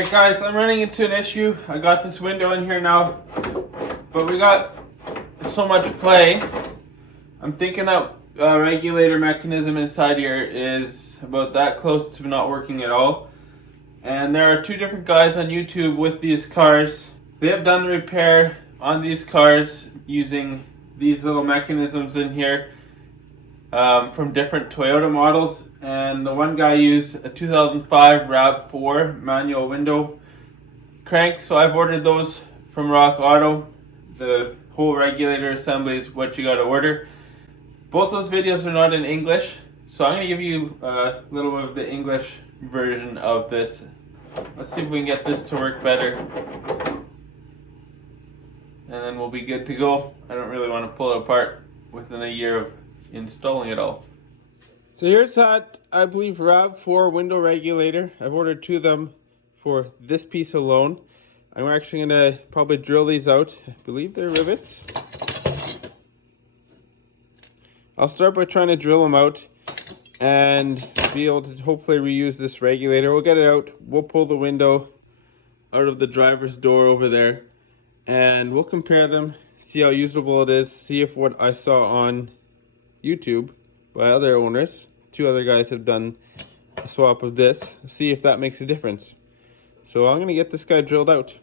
Alright guys, I'm running into an issue. I got this window in here now, but we got so much play. I'm thinking that regulator mechanism inside here is about that close to not working at all. And there are two different guys on YouTube with these cars. They have done the repair on these cars using these little mechanisms in here from different Toyota models. And the one guy used a 2005 RAV4 manual window crank. So I've ordered those from Rock Auto. The whole regulator assembly is what you got to order. Both those videos are not in English, so I'm going to give you a little bit of the English version of this. Let's see if we can get this to work better. And then we'll be good to go. I don't really want to pull it apart within a year of installing it all. So here's that, I believe, RAV4 window regulator. I've ordered two of them for this piece alone. I'm actually going to probably drill these out. I believe they're rivets. I'll start by trying to drill them out and be able to hopefully reuse this regulator. We'll get it out. We'll pull the window out of the driver's door over there and we'll compare them, see how usable it is, see if what I saw on YouTube by other owners, two other guys have done a swap of this, see if that makes a difference. So I'm going to get this guy drilled out.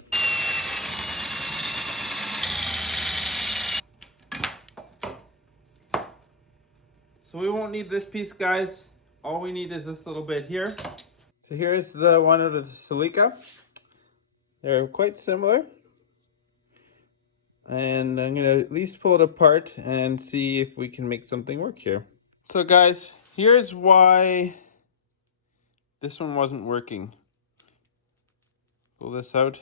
So we won't need this piece, guys. All we need is this little bit here. So here's the one out of the Celica. They're quite similar. And I'm going to at least pull it apart and see if we can make something work here. So guys, here's why this one wasn't working. Pull this out.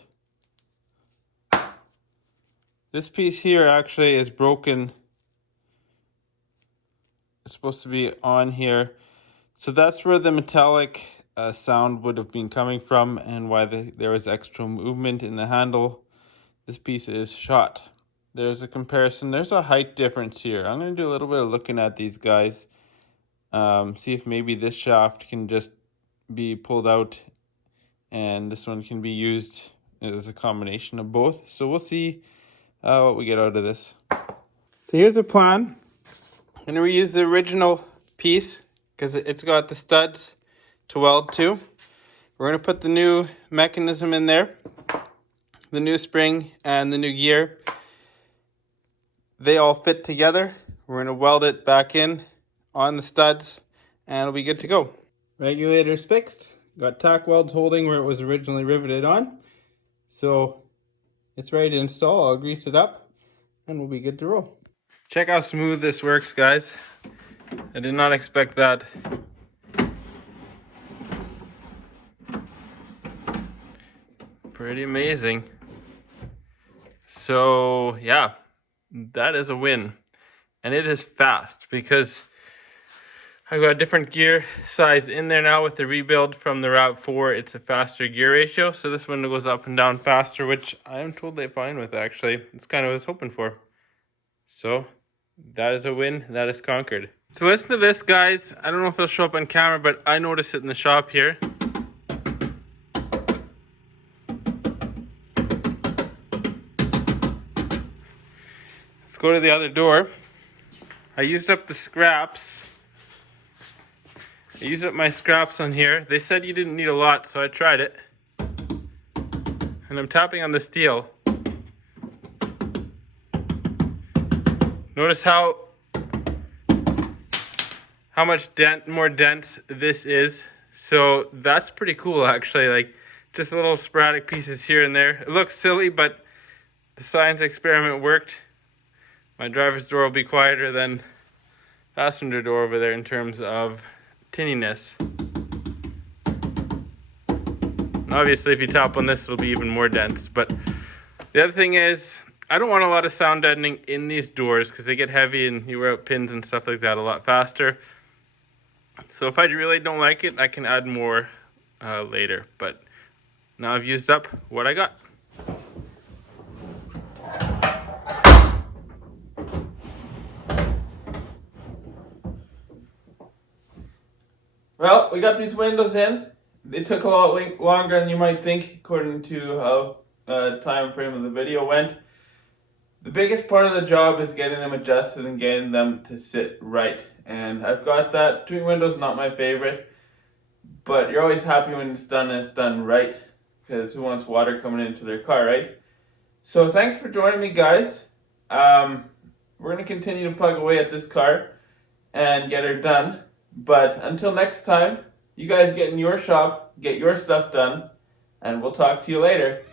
This piece here actually is broken. It's supposed to be on here. So that's where the metallic sound would have been coming from and why there was extra movement in the handle. This piece is shot. There's a comparison. There's a height difference here. I'm going to do a little bit of looking at these guys. See if maybe this shaft can just be pulled out and this one can be used as a combination of both. So we'll see what we get out of this. So here's the plan. I'm going to reuse the original piece because it's got the studs to weld to. We're going to put the new mechanism in there, the new spring and the new gear. They all fit together. We're going to weld it back in on the studs and it'll be good to go. Regulator's fixed. Got tack welds holding where it was originally riveted on. So it's ready to install. I'll grease it up and we'll be good to roll. Check how smooth this works, guys. I did not expect that. Pretty amazing. So yeah, that is a win. And it is fast because I've got a different gear size in there now with the rebuild from the RAV4. It's a faster gear ratio, so this window goes up and down faster, which I am totally fine with actually. It's kind of what I was hoping for. So that is a win, that is conquered. So listen to this, guys. I don't know if it'll show up on camera, but I noticed it in the shop here. Let's go to the other door. I used up the scraps. I used up my scraps on here. They said you didn't need a lot, so I tried it. And I'm tapping on the steel. Notice how much more dense this is. So that's pretty cool actually, like just little sporadic pieces here and there. It looks silly, but the science experiment worked. My driver's door will be quieter than passenger door over there in terms of tinniness. And obviously if you tap on this it'll be even more dense. But the other thing is, I don't want a lot of sound deadening in these doors because they get heavy and you wear out pins and stuff like that a lot faster. So if I really don't like it, I can add more later. But now I've used up what I got. Well, we got these windows in. it took a lot longer than you might think according to how time frame of the video went. The biggest part of the job is getting them adjusted and getting them to sit right. And I've got that. Doing windows not my favorite, but you're always happy when it's done and it's done right, because who wants water coming into their car, right? So thanks for joining me, guys. We're going to continue to plug away at this car and get her done. But until next time, you guys get in your shop, get your stuff done, and we'll talk to you later.